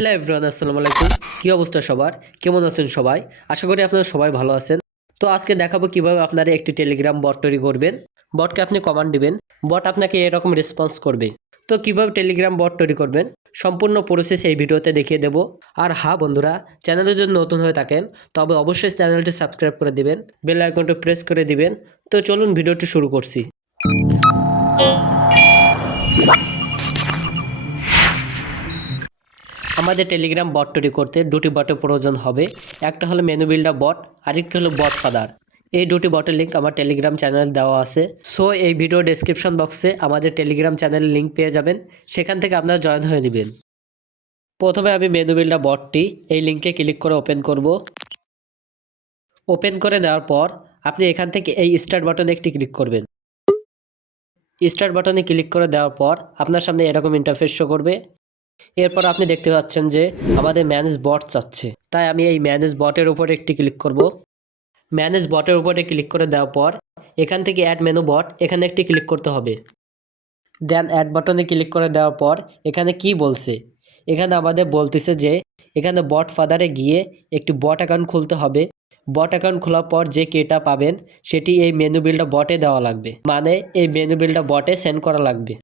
Hello everyone, আসসালামু আলাইকুম। কী অবস্থা সবার? কেমন আছেন সবাই? আশা করি আপনারা সবাই ভালো আছেন। তো আজকে দেখাবো কিভাবে আপনারা একটি টেলিগ্রাম বট তৈরি করবেন। বটকে আপনি কমান্ড দিবেন, বট আপনাকে এরকম রেসপন্স করবে। তো কিভাবে টেলিগ্রাম বট তৈরি করবেন সম্পূর্ণ প্রসেস এই ভিডিওতে দেখিয়ে দেব। আর হ্যাঁ বন্ধুরা, চ্যানেলে যদি নতুন হয়ে থাকেন তবে অবশ্যই চ্যানেলটি সাবস্ক্রাইব করে দিবেন, বেল আইকনটি প্রেস করে দিবেন। তো চলুন ভিডিওটি শুরু করছি। আমাদের টেলিগ্রাম বট তৈরি করতে দুটি বটের প্রয়োজন হবে। একটা হলো মেনু বিল্ডার বট, আরেকটা হলো বট ফাদার। এই দুটি বটের লিঙ্ক আমার টেলিগ্রাম চ্যানেল দেওয়া আছে। সো এই ভিডিও ডেসক্রিপশন বক্সে আমাদের টেলিগ্রাম চ্যানেলের লিঙ্ক পেয়ে যাবেন, সেখান থেকে আপনারা জয়েন হয়ে নেবেন। প্রথমে আমি মেনু বিল্ডার বটটি এই লিঙ্কে ক্লিক করে ওপেন করব। ওপেন করে নেওয়ার পর আপনি এখান থেকে এই স্টার্ট বাটনে একটি ক্লিক করবেন। স্টার্ট বাটনে ক্লিক করে দেওয়ার পর আপনার সামনে এরকম ইন্টারফেস শো করবে। এরপর আপনি দেখতে পাচ্ছেন যে আমাদের ম্যানেজ বট চাচ্ছে, তাই আমি এই ম্যানেজ বটের উপরে একটি ক্লিক করব। ম্যানেজ বটের উপরে ক্লিক করে দেওয়ার পর এখান থেকে অ্যাড মেনু বট এখানে একটি ক্লিক করতে হবে। দেন অ্যাড বাটনে ক্লিক করে দেওয়ার পর এখানে কি বলছে, এখানে আমাদের বলতেছে যে এখানে বট ফাদারে গিয়ে একটি বট অ্যাকাউন্ট খুলতে হবে। বট অ্যাকাউন্ট খোলার পর যে কেটা পাবেন সেটি এই মেনু বিল্ডার বটে দেওয়া লাগবে, মানে এই মেনু বিল্ডার বটে সেন্ড করা লাগবে।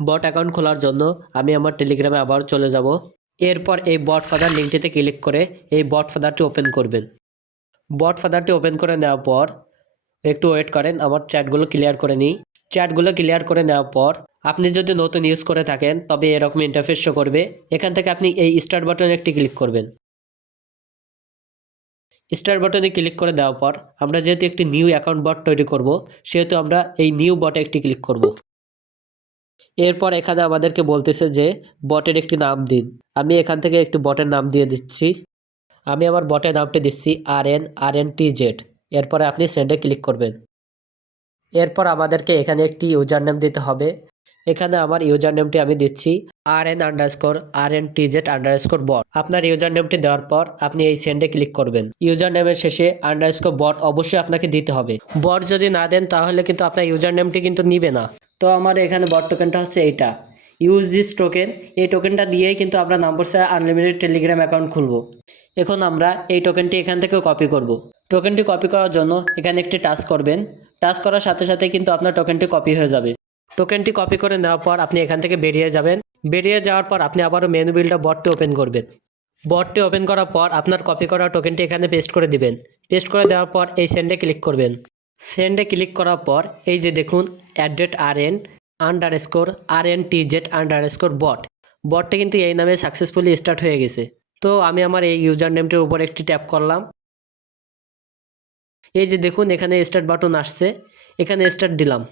বট অ্যাকাউন্ট খোলার জন্য আমি আমার টেলিগ্রামে আবার চলে যাব। এরপর এই বট ফাদার লিঙ্কটিতে ক্লিক করে এই বট ফাদারটি ওপেন করবেন। বট ফাদারটি ওপেন করে নেওয়ার পর একটু ওয়েট করেন, আমার চ্যাটগুলো ক্লিয়ার করে নিই। চ্যাটগুলো ক্লিয়ার করে নেওয়ার পর আপনি যদি নতুন ইউজ করে থাকেন তবে এরকম ইন্টারফেস শো করবে। এখান থেকে আপনি এই স্টার্ট বাটনে একটি ক্লিক করবেন। স্টার্ট বাটনে ক্লিক করে দেওয়ার পর আমরা যেহেতু একটি নিউ অ্যাকাউন্ট বট তৈরি করব, সেহেতু আমরা এই নিউ বটে একটি ক্লিক করব। এরপর এখানে আমাদেরকে বলতেছে যে বটের একটি নাম দিন। আমি এখান থেকে একটি বটের নাম দিয়ে দিচ্ছি। আমি আমার বটের নামটি দিচ্ছি RNTZ। এরপরে আপনি সেন্ডে ক্লিক করবেন। এরপর আমাদেরকে এখানে একটি ইউজার নেম দিতে হবে। এখানে আমার ইউজার নেমটি আমি দিচ্ছি RN_RNTZ_bot। আপনার ইউজার নেমটি দেওয়ার পর আপনি এই সেন্ডে ক্লিক করবেন। ইউজার নেমের শেষে _bot অবশ্যই আপনাকে দিতে হবে। বট যদি না দেন তাহলে কিন্তু আপনার ইউজার নেমটি কিন্তু নিবে না। তো আমার এখানে বট টোকেনটা হচ্ছে এইটা, ইউজ দিস টোকেন। এই টোকেনটা দিয়েই কিন্তু আমরা নম্বরসে আনলিমিটেড টেলিগ্রাম অ্যাকাউন্ট খুলব। এখন আমরা এই টোকেনটি এখান থেকে কপি করব। টোকেনটি কপি করার জন্য এখানে একটি টাচ করবেন। টাচ করার সাথে সাথে কিন্তু আপনার টোকেনটি কপি হয়ে যাবে। টোকেনটি কপি করে নেওয়ার পর আপনি এখান থেকে বেরিয়ে যাবেন। বেরিয়ে যাওয়ার পর আপনি আবারও মেনু বিল্ডার বটটি ওপেন করবেন। বটটি ওপেন করার পর আপনার কপি করা টোকেনটি এখানে পেস্ট করে দিবেন। পেস্ট করে দেওয়ার পর এই সেন্ডে ক্লিক করবেন। সেন্ডে ক্লিক করার পর এই যে দেখুন @RN_RNTZ_bot বটটি কিন্তু এই নামে সাকসেসফুলি স্টার্ট হয়ে গেছে। তো আমি আমার এই ইউজার নেমটির উপর একটি ট্যাপ করলাম। এই যে দেখুন এখানে স্টার্ট বাটন আসছে, এখানে স্টার্ট দিলাম।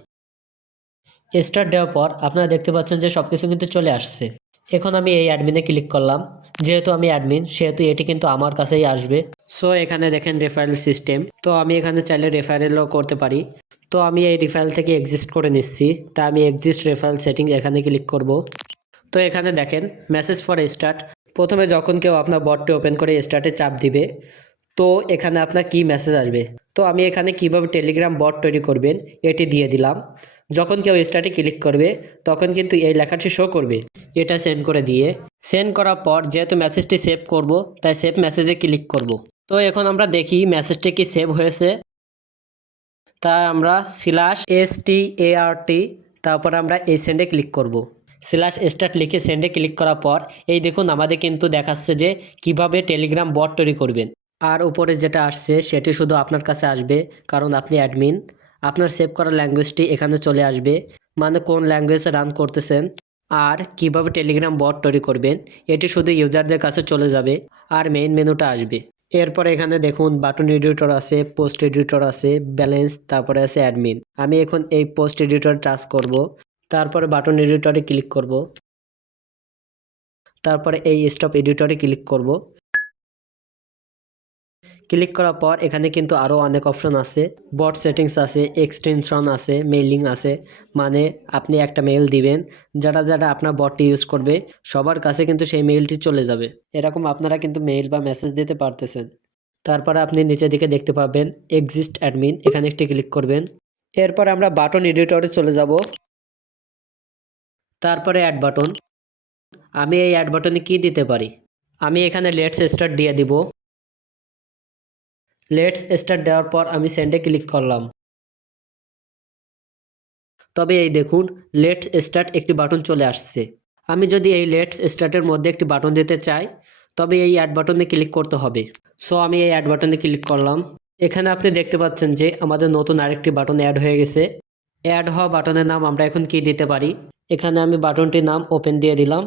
স্টার্ট দেওয়ার পর আপনারা দেখতে পাচ্ছেন যে সব কিছু কিন্তু চলে আসছে। এখন আমি এই অ্যাডমিনে ক্লিক করলাম। যেহেতু আমি অ্যাডমিন সেহেতু এটি কিন্তু আমার কাছেই আসবে। সো এখানে দেখেন রেফারেল সিস্টেম, তো আমি এখানে চাইলে রেফারেলও করতে পারি। তো আমি এই রেফারেল থেকে এক্সিস্ট করে নিচ্ছি, তা আমি এক্সিস্ট রেফারেল সেটিং এখানে ক্লিক করব। তো এখানে দেখেন মেসেজ ফর স্টার্ট। প্রথমে যখন কেউ আপনার বটটি ওপেন করে স্টার্টে চাপ দিবে তো এখানে আপনার কি মেসেজ আসবে। তো আমি এখানে কিভাবে টেলিগ্রাম বট তৈরি করবেন এটি দিয়ে দিলাম। যখন কেউ স্টার্টে ক্লিক করবে তখন কিন্তু এই লেখাটি শো করবে। এটা সেন্ড করে দিয়ে সেন্ড করার পর যেহেতু মেসেজটি সেভ করব তাই সেভ মেসেজে ক্লিক করব। তো এখন আমরা দেখি মেসেজটি কি সেভ হয়েছে। তাই আমরা /START তারপর আমরা এই সেন্ডে ক্লিক করব। /start লিখে সেন্ডে ক্লিক করার পর এই দেখুন আমাদের কিন্তু দেখাচ্ছে যে কিভাবে টেলিগ্রাম বট তৈরি করবেন। আর উপরে যেটা আসছে সেটি শুধু আপনার কাছে আসবে, কারণ আপনি অ্যাডমিন। আপনার সেভ করা ল্যাঙ্গুয়েজটি এখানে চলে আসবে, মানে কোন ল্যাঙ্গুয়েজে রান করতেছেন আর কিভাবে টেলিগ্রাম বট তৈরি করবেন এটি শুধু ইউজারদের কাছে চলে যাবে আর মেইন মেনুটা আসবে। এরপর এখানে দেখুন বাটন এডিটর আছে, পোস্ট এডিটর আছে, ব্যালেন্স, তারপরে আছে অ্যাডমিন। আমি এখন এই পোস্ট এডিটর টাচ করব, তারপরে বাটন এডিটরে ক্লিক করব, তারপরে এই স্টপ এডিটরে ক্লিক করব। ক্লিক করার পর এখানে কিন্তু আরও অনেক অপশন আছে, বট সেটিংস আছে, এক্সটেনশন আছে, মেইলিং আছে। মানে আপনি একটা মেইল দিবেন, যারা যারা আপনার বটটি ইউজ করবে সবার কাছে কিন্তু সেই মেইলটি চলে যাবে। এরকম আপনারা কিন্তু মেইল বা মেসেজ দিতে পারতেছেন। তারপরে আপনি নিচের দিকে দেখতে পাবেন এক্সিস্ট অ্যাডমিন, এখানে একটি ক্লিক করবেন। এরপর আমরা বাটন এডিটরে চলে যাব, তারপরে অ্যাড বাটন। আমি এই অ্যাড বাটনে কি দিতে পারি? আমি এখানে লেটস স্টার্ট দিয়ে দিব। লেটস স্টার্ট দেওয়ার পর আমি সেন্ডে ক্লিক করলাম। তবে এই দেখুন লেটস স্টার্ট একটি বাটন চলে আসছে। আমি যদি এই লেটস স্টার্টের মধ্যে একটি বাটন দিতে চাই তবে এই অ্যাড বাটনে ক্লিক করতে হবে। সো আমি এই অ্যাড বাটনে ক্লিক করলাম। এখানে আপনি দেখতে পাচ্ছেন যে আমাদের নতুন আরেকটি বাটন অ্যাড হয়ে গেছে। অ্যাড হওয়া বাটনের নাম আমরা এখন কি দিতে পারি? এখানে আমি বাটনটির নাম ওপেন দিয়ে দিলাম।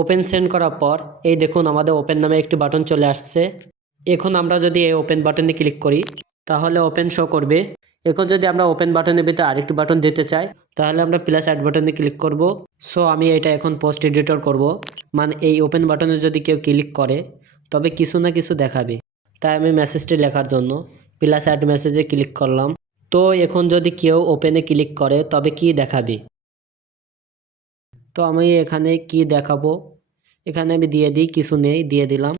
ওপেন সেন্ড করার পর এই দেখুন আমাদের ওপেন নামে একটি বাটন চলে আসছে। এখন আমরা যদি এই ওপেন বাটনে ক্লিক করি তাহলে ওপেন শো করবে। এখন যদি আমরা ওপেন বাটনের ভিতরে আরেকটি বাটন দিতে চাই তাহলে আমরা প্লাস অ্যাড বাটনে ক্লিক করব। সো আমি এটা এখন পোস্ট এডিটর করব, মানে এই ওপেন বাটনে যদি কেউ ক্লিক করে তবে কিছু না কিছু দেখাবে। তাই আমি মেসেজটি লেখার জন্য প্লাস অ্যাড মেসেজে ক্লিক করলাম। তো এখন যদি কেউ ওপেনে ক্লিক করে তবে কি দেখাবে? তো আমি এখানে কি দেখাবো, এখানে আমি দিয়ে দিই কিছু নেই, দিয়ে দিলাম।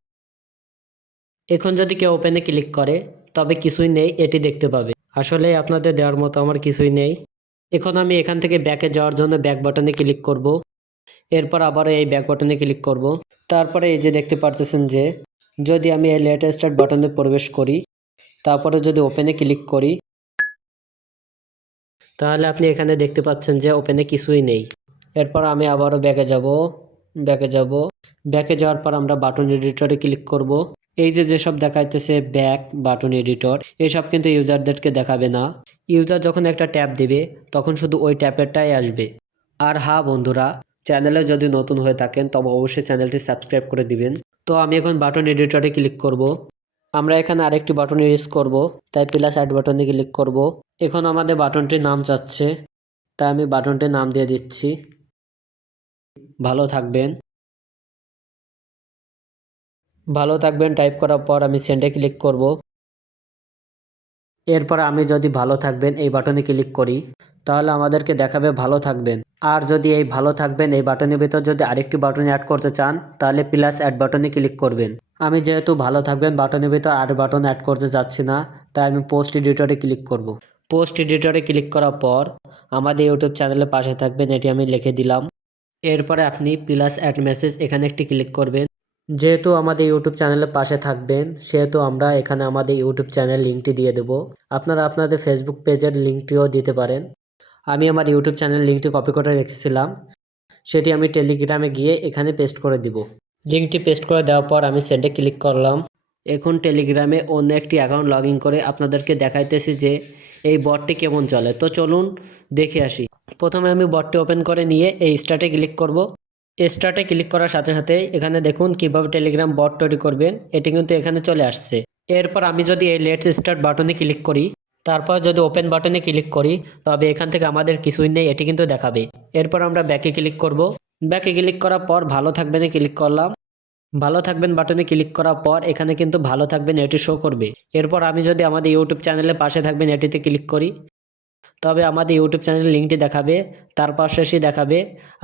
এখন যদি কেউ ওপেনে ক্লিক করে তবে কিছুই নেই, এটি দেখতে পাবে। আসলে আপনাদের দেওয়ার মতো আমার কিছুই নেই। এখন আমি এখান থেকে ব্যাকে যাওয়ার জন্য ব্যাক বাটনে ক্লিক করব। এরপর আবার এই ব্যাক বাটনে ক্লিক করব। তারপরে এই যে দেখতে পারতেছেন যে যদি আমি এই লেটেস্ট স্টার্ট বাটনে প্রবেশ করি তারপরে যদি ওপেনে ক্লিক করি তাহলে আপনি এখানে দেখতে পাচ্ছেন যে ওপেনে কিছুই নেই। এরপর আমি আবারও ব্যাকে যাব। ব্যাকে যাওয়ার পর আমরা বাটন এডিটরে ক্লিক করব। এই যে যেসব দেখাইতেছে ব্যাক বাটন এডিটর, এসব কিন্তু ইউজারদেরকে দেখাবে না। ইউজার যখন একটা ট্যাব দিবে তখন শুধু ওই ট্যাবেরটাই আসবে। আর হ্যাঁ বন্ধুরা, চ্যানেলে যদি নতুন হয়ে থাকেন তবে অবশ্যই চ্যানেলটি সাবস্ক্রাইব করে দিবেন। তো আমি এখন বাটন এডিটরে ক্লিক করব। আমরা এখানে আরেকটি বাটন ইউজ করব, তাই প্লাস অ্যাড বাটনে ক্লিক করব। এখন আমাদের বাটনটির নাম চাচ্ছে, তাই আমি বাটনটির নাম দিয়ে দিচ্ছি ভালো থাকবেন। ভালো থাকবেন টাইপ করার পর আমি সেন্ডে ক্লিক করব। এরপর আমি যদি ভালো থাকবেন এই বাটনে ক্লিক করি তাহলে আমাদেরকে দেখাবে ভালো থাকবেন। আর যদি এই ভালো থাকবেন এই বাটনের ভিতর যদি আরেকটি বাটন অ্যাড করতে চান তাহলে প্লাস অ্যাড বাটনে ক্লিক করবেন। আমি যেহেতু ভালো থাকবেন বাটনের ভিতর আর বাটন অ্যাড করতে যাচ্ছি না, তাই আমি পোস্ট এডিটরে ক্লিক করব। পোস্ট এডিটরে ক্লিক করার পর আমাদের ইউটিউব চ্যানেলের পাশে থাকবেন, এটি আমি লিখে দিলাম। এরপরে আপনি প্লাস অ্যাড মেসেজ এখানে একটি ক্লিক করবেন। যেহেতু আমাদের ইউটিউব চ্যানেলের পাশে থাকবেন সেহেতু আমরা এখানে আমাদের ইউটিউব চ্যানেল লিঙ্কটি দিয়ে দেব। আপনারা আপনাদের ফেসবুক পেজের লিঙ্কটিও দিতে পারেন। আমি আমার ইউটিউব চ্যানেল লিঙ্কটি কপি করে রেখেছিলাম, সেটি আমি টেলিগ্রামে গিয়ে এখানে পেস্ট করে দিব। লিঙ্কটি পেস্ট করে দেওয়ার পর আমি সেন্ডে ক্লিক করলাম। এখন টেলিগ্রামে অন্য একটি অ্যাকাউন্ট লগ ইন করে আপনাদেরকে দেখাইতেছি যে এই বটটি কেমন চলে। তো চলুন দেখে আসি। প্রথমে আমি বটটি ওপেন করে নিয়ে এই স্টার্টে ক্লিক করব। স্টার্টে ক্লিক করার সাথে সাথে এখানে দেখুন কিভাবে টেলিগ্রাম বট তৈরি করবেন, এটি কিন্তু এখানে চলে আসছে। এরপর আমি যদি এই লেটস স্টার্ট বাটনে ক্লিক করি তারপর যদি ওপেন বাটনে ক্লিক করি তবে এখান থেকে আমাদের কিছুই নেই, এটি কিন্তু দেখাবে। এরপর আমরা ব্যাকে ক্লিক করব। ব্যাকে ক্লিক করার পর ভালো থাকবেনে ক্লিক করলাম। ভালো থাকবেন বাটনে ক্লিক করার পর এখানে কিন্তু ভালো থাকবেন এটি শো করবে। এরপর আমি যদি আমাদের ইউটিউব চ্যানেলের পাশে থাকবেন এটিতে ক্লিক করি তবে আমাদের ইউটিউব চ্যানেলের লিঙ্কটি দেখাবে, তার পাশাপাশি দেখাবে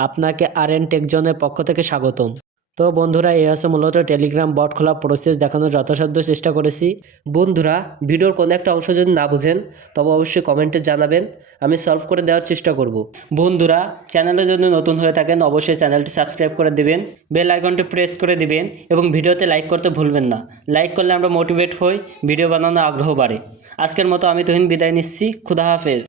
আপনাকে আর.এন টেক জোনের পক্ষ থেকে স্বাগতম। তো বন্ধুরা এই হচ্ছে মূলত টেলিগ্রাম বট খোলা প্রসেস দেখানোর যথাসাধ্য চেষ্টা করেছি। বন্ধুরা ভিডিওর কোনো একটা অংশ যদি না বুঝেন তবে অবশ্যই কমেন্টে জানাবেন, আমি সলভ করে দেওয়ার চেষ্টা করব। বন্ধুরা চ্যানেলে যদি নতুন হয়ে থাকেন অবশ্যই চ্যানেলটি সাবস্ক্রাইব করে দিবেন, বেল আইকনটি প্রেস করে দিবেন এবং ভিডিওতে লাইক করতে ভুলবেন না। লাইক করলে আমরা মোটিভেট হই, ভিডিও বানানোর আগ্রহ বাড়ে। আজকের মতো আমি তুহিন বিদায় নিচ্ছি। খুদা হাফেজ।